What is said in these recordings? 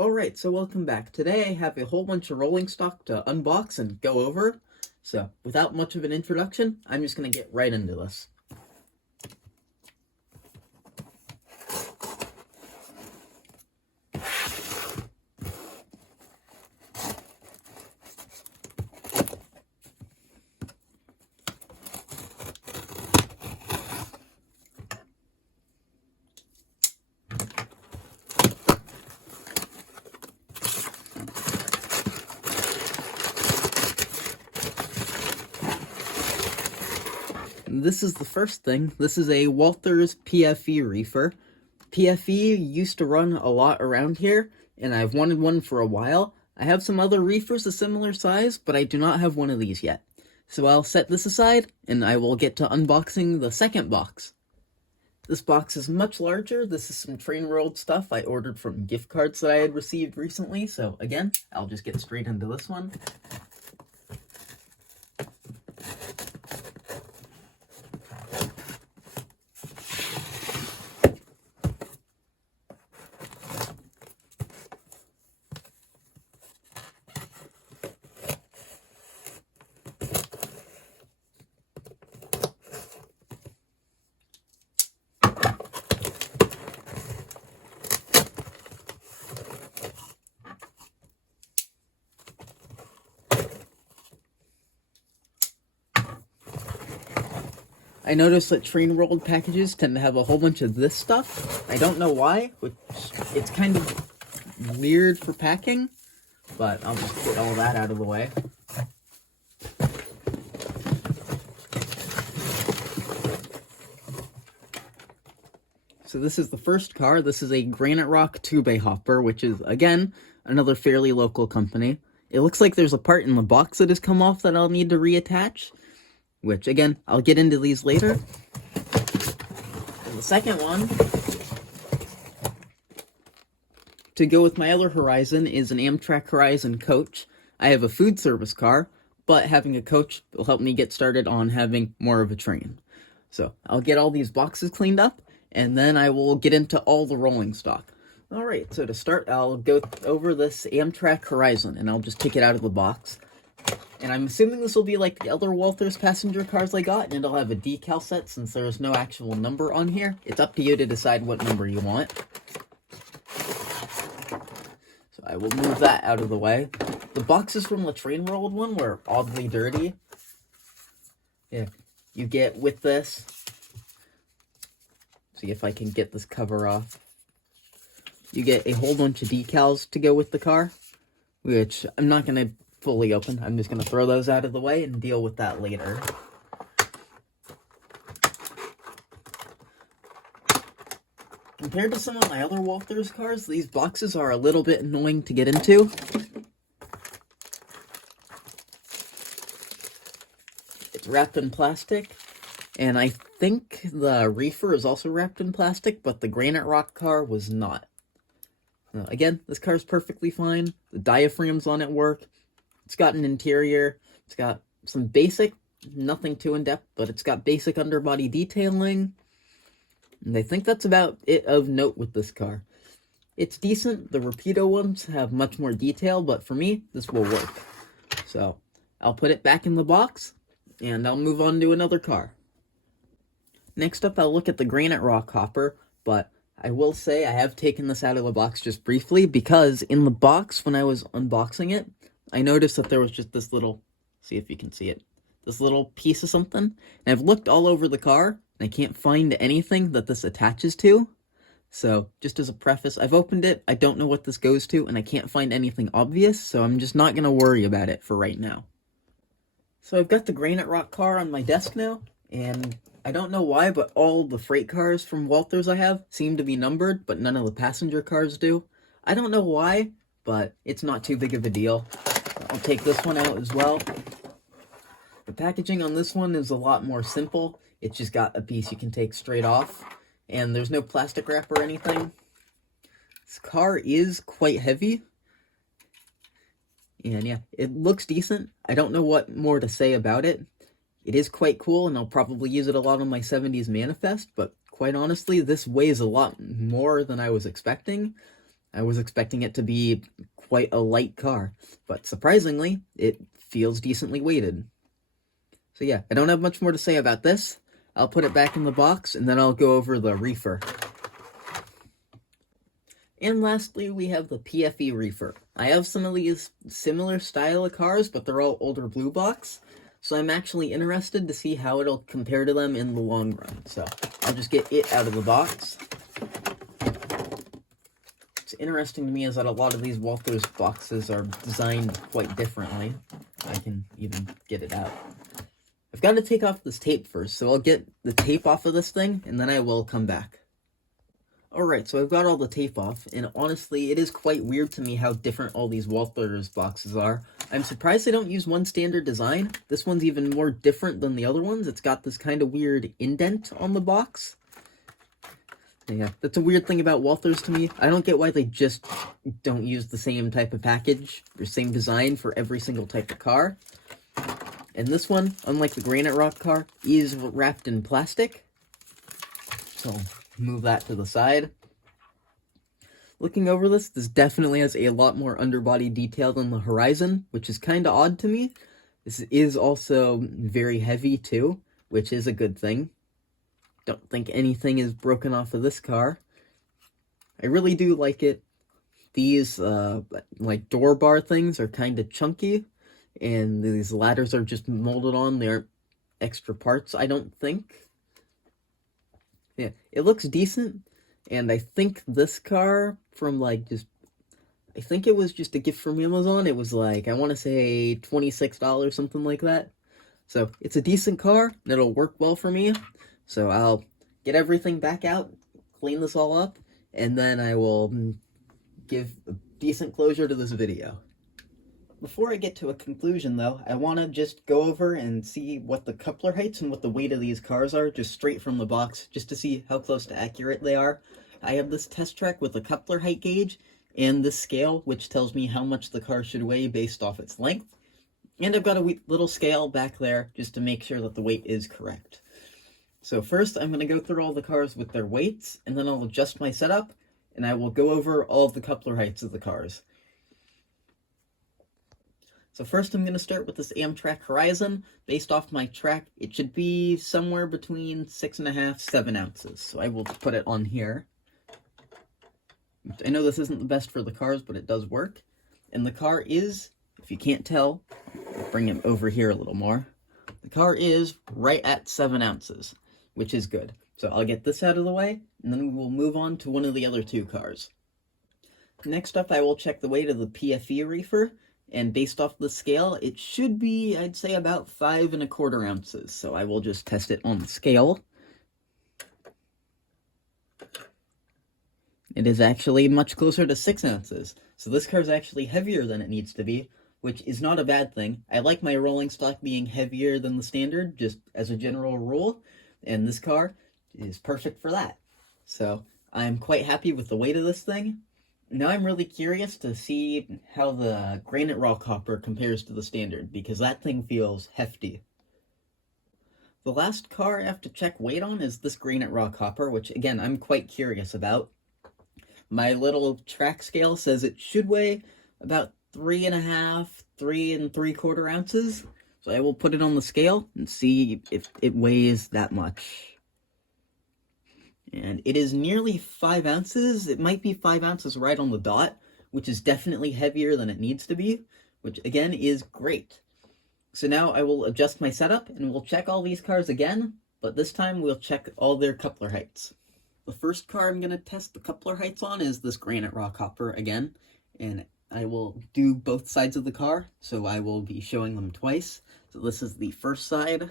Alright, so welcome back. Today I have a whole bunch of rolling stock to unbox and go over. So, without much of an introduction, I'm just going to get right into this. This is the first thing. This is a Walthers PFE reefer. PFE used to run a lot around here, and I've wanted one for a while. I have some other reefers a similar size, but I do not have one of these yet. So I'll set this aside, and I will get to unboxing the second box. This box is much larger. This is some train rolled stuff I ordered from gift cards that I had received recently, so again, I'll just get straight into this one. I noticed that train rolled packages tend to have a whole bunch of this stuff. I don't know why, which it's kind of weird for packing, but I'll just get all that out of the way. So this is the first car. This is a Granite Rock 2-bay hopper, which is, again, another fairly local company. It looks like there's a part in the box that has come off that I'll need to reattach, which, again, I'll get into these later. And the second one, to go with my other Horizon, is an Amtrak Horizon coach. I have a food service car, but having a coach will help me get started on having more of a train. So, I'll get all these boxes cleaned up, and then I will get into all the rolling stock. Alright, so to start, I'll go over this Amtrak Horizon, and I'll just take it out of the box. And I'm assuming this will be like the other Walthers passenger cars I got, and it'll have a decal set since there's no actual number on here. It's up to you to decide what number you want. So I will move that out of the way. The boxes from the train rolled one were oddly dirty. Yeah, you get with this. See if I can get this cover off. You get a whole bunch of decals to go with the car, which I'm not going to fully open. I'm just going to throw those out of the way and deal with that later. Compared to some of my other Walthers cars, these boxes are a little bit annoying to get into. It's wrapped in plastic, and I think the reefer is also wrapped in plastic, but the Granite Rock car was not. Again, this car is perfectly fine. The diaphragms on it work. It's got an interior, it's got some basic, nothing too in-depth, but it's got basic underbody detailing, and I think that's about it of note with this car. It's decent. The Rapido ones have much more detail, but for me, this will work. So, I'll put it back in the box, and I'll move on to another car. Next up, I'll look at the Granite Rock hopper, but I will say I have taken this out of the box just briefly, because in the box, when I was unboxing it, I noticed that there was just this little, see if you can see it, this little piece of something, and I've looked all over the car, and I can't find anything that this attaches to. So, just as a preface, I've opened it, I don't know what this goes to, and I can't find anything obvious, so I'm just not going to worry about it for right now. So I've got the Granite Rock car on my desk now, and I don't know why, but all the freight cars from Walthers I have seem to be numbered, but none of the passenger cars do. I don't know why, but it's not too big of a deal. I'll take this one out as well. The packaging on this one is a lot more simple. It's just got a piece you can take straight off, and there's no plastic wrap or anything. This car is quite heavy, and yeah, it looks decent. I don't know what more to say about it. It is quite cool, and I'll probably use it a lot on my 70s manifest, but quite honestly, this weighs a lot more than I was expecting. I was expecting it to be quite a light car, but surprisingly, it feels decently weighted. So yeah, I don't have much more to say about this. I'll put it back in the box, and then I'll go over the reefer. And lastly, we have the PFE reefer. I have some of these similar style of cars, but they're all older blue box, so I'm actually interested to see how it'll compare to them in the long run. So I'll just get it out of the box. What's interesting to me is that a lot of these Walthers boxes are designed quite differently. I can even get it out. I've got to take off this tape first, so I'll get the tape off of this thing, and then I will come back. Alright, so I've got all the tape off, and honestly, it is quite weird to me how different all these Walthers boxes are. I'm surprised they don't use one standard design. This one's even more different than the other ones. It's got this kind of weird indent on the box. Yeah, that's a weird thing about Walthers to me. I don't get why they just don't use the same type of package or same design for every single type of car. And this one, unlike the Granite Rock car, is wrapped in plastic. So move that to the side. Looking over this definitely has a lot more underbody detail than the Horizon, which is kind of odd to me. This is also very heavy too, which is a good thing. Don't think anything is broken off of this car. I really do like it. These, like, door bar things are kind of chunky, and these ladders are just molded on. They aren't extra parts, I don't think. Yeah, it looks decent, and I think this car from, like, I think it was just a gift from Amazon. It was, like, I want to say $26, something like that. So, it's a decent car, and it'll work well for me. So, I'll get everything back out, clean this all up, and then I will give a decent closure to this video. Before I get to a conclusion, though, I want to just go over and see what the coupler heights and what the weight of these cars are, just straight from the box, just to see how close to accurate they are. I have this test track with a coupler height gauge and this scale, which tells me how much the car should weigh based off its length. And I've got a little scale back there just to make sure that the weight is correct. So first, I'm going to go through all the cars with their weights, and then I'll adjust my setup, and I will go over all of the coupler heights of the cars. So first I'm going to start with this Amtrak Horizon. Based off my track, it should be somewhere between 6.5, 7 ounces. So I will put it on here. I know this isn't the best for the cars, but it does work. And the car is, if you can't tell, I'll bring it over here a little more. The car is right at 7 ounces, which is good. So I'll get this out of the way, and then we will move on to one of the other two cars. Next up, I will check the weight of the PFE reefer. And based off the scale, it should be, I'd say, about 5.25 ounces. So I will just test it on the scale. It is actually much closer to 6 ounces. So this car is actually heavier than it needs to be, which is not a bad thing. I like my rolling stock being heavier than the standard, just as a general rule. And this car is perfect for that. So I'm quite happy with the weight of this thing. Now I'm really curious to see how the Granite Rock hopper compares to the standard, because that thing feels hefty. The last car I have to check weight on is this Granite Rock hopper, which again, I'm quite curious about. My little track scale says it should weigh about 3.5, 3.75 ounces. So I will put it on the scale and see if it weighs that much. And it is nearly 5 ounces. It might be 5 ounces right on the dot, which is definitely heavier than it needs to be, which again is great. So now I will adjust my setup and we'll check all these cars again, but this time we'll check all their coupler heights. The first car I'm going to test the coupler heights on is this Granite Rock hopper again, and I will do both sides of the car, so I will be showing them twice. So this is the first side.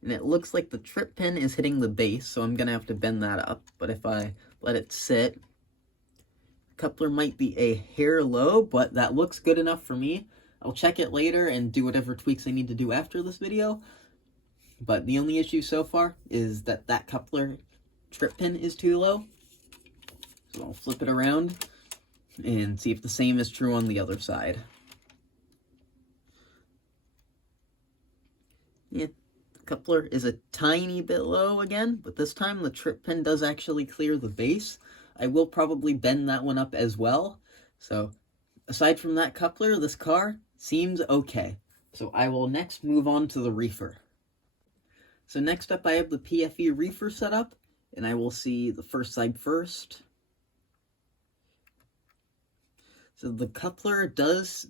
And it looks like the trip pin is hitting the base, so I'm going to have to bend that up. But if I let it sit, the coupler might be a hair low, but that looks good enough for me. I'll check it later and do whatever tweaks I need to do after this video. But the only issue so far is that that coupler trip pin is too low. So I'll flip it around and see if the same is true on the other side. Yeah. Coupler is a tiny bit low again, but this time the trip pin does actually clear the base. I will probably bend that one up as well. So aside from that coupler, this car seems okay. So I will next move on to the reefer. So next up I have the PFE reefer set up, and I will see the first side first. So the coupler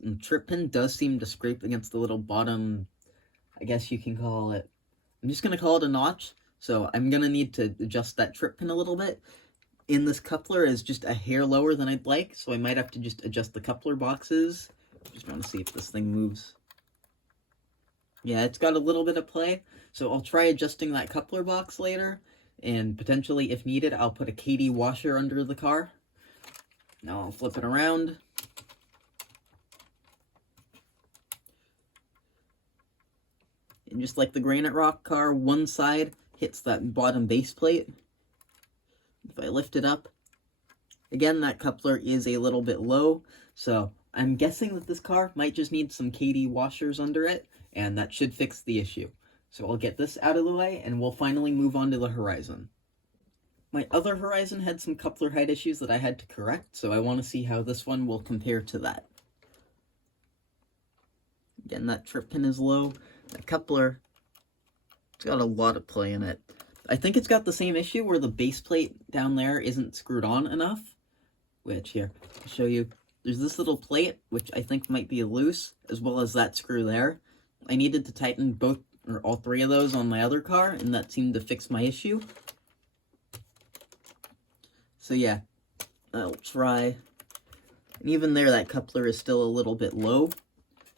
and trip pin does seem to scrape against the little bottom, I guess you can call it, I'm just going to call it a notch. So I'm going to need to adjust that trip pin a little bit. In this coupler is just a hair lower than I'd like, so I might have to just adjust the coupler boxes. Just trying to see if this thing moves. Yeah, it's got a little bit of play, so I'll try adjusting that coupler box later, and potentially, if needed, I'll put a KD washer under the car. Now I'll flip it around. And just like the granite rock car, one side hits that bottom base plate. If I lift it up, again, that coupler is a little bit low, so I'm guessing that this car might just need some KD washers under it, and that should fix the issue. So I'll get this out of the way, and we'll finally move on to the Horizon. My other Horizon had some coupler height issues that I had to correct, so I want to see how this one will compare to that. Again, that trip pin is low. The coupler, it's got a lot of play in it. I think it's got the same issue where the base plate down there isn't screwed on enough. Which, here, I'll show you. There's this little plate, which I think might be loose, as well as that screw there. I needed to tighten both, or all three of those on my other car, and that seemed to fix my issue. So yeah, I'll try. And even there, that coupler is still a little bit low.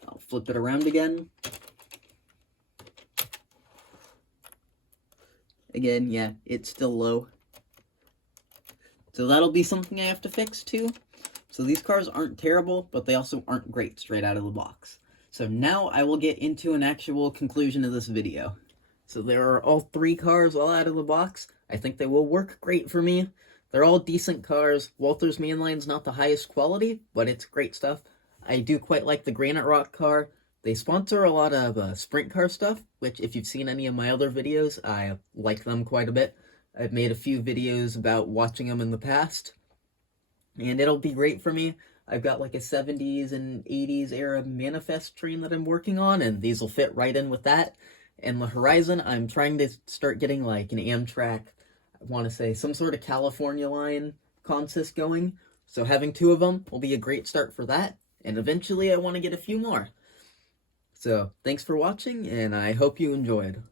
I'll flip it around again. Again, yeah, it's still low. So that'll be something I have to fix too. So these cars aren't terrible, but they also aren't great straight out of the box. So now I will get into an actual conclusion of this video. So there are all three cars all out of the box. I think they will work great for me. They're all decent cars. Walthers Mainline's not the highest quality, but it's great stuff. I do quite like the Granite Rock car. They sponsor a lot of sprint car stuff, which if you've seen any of my other videos, I like them quite a bit. I've made a few videos about watching them in the past, and it'll be great for me. I've got like a 70s and 80s era manifest train that I'm working on, and these will fit right in with that. And the Horizon, I'm trying to start getting like an Amtrak, I want to say some sort of California line consist going, so having two of them will be a great start for that, and eventually I want to get a few more. So, thanks for watching, and I hope you enjoyed.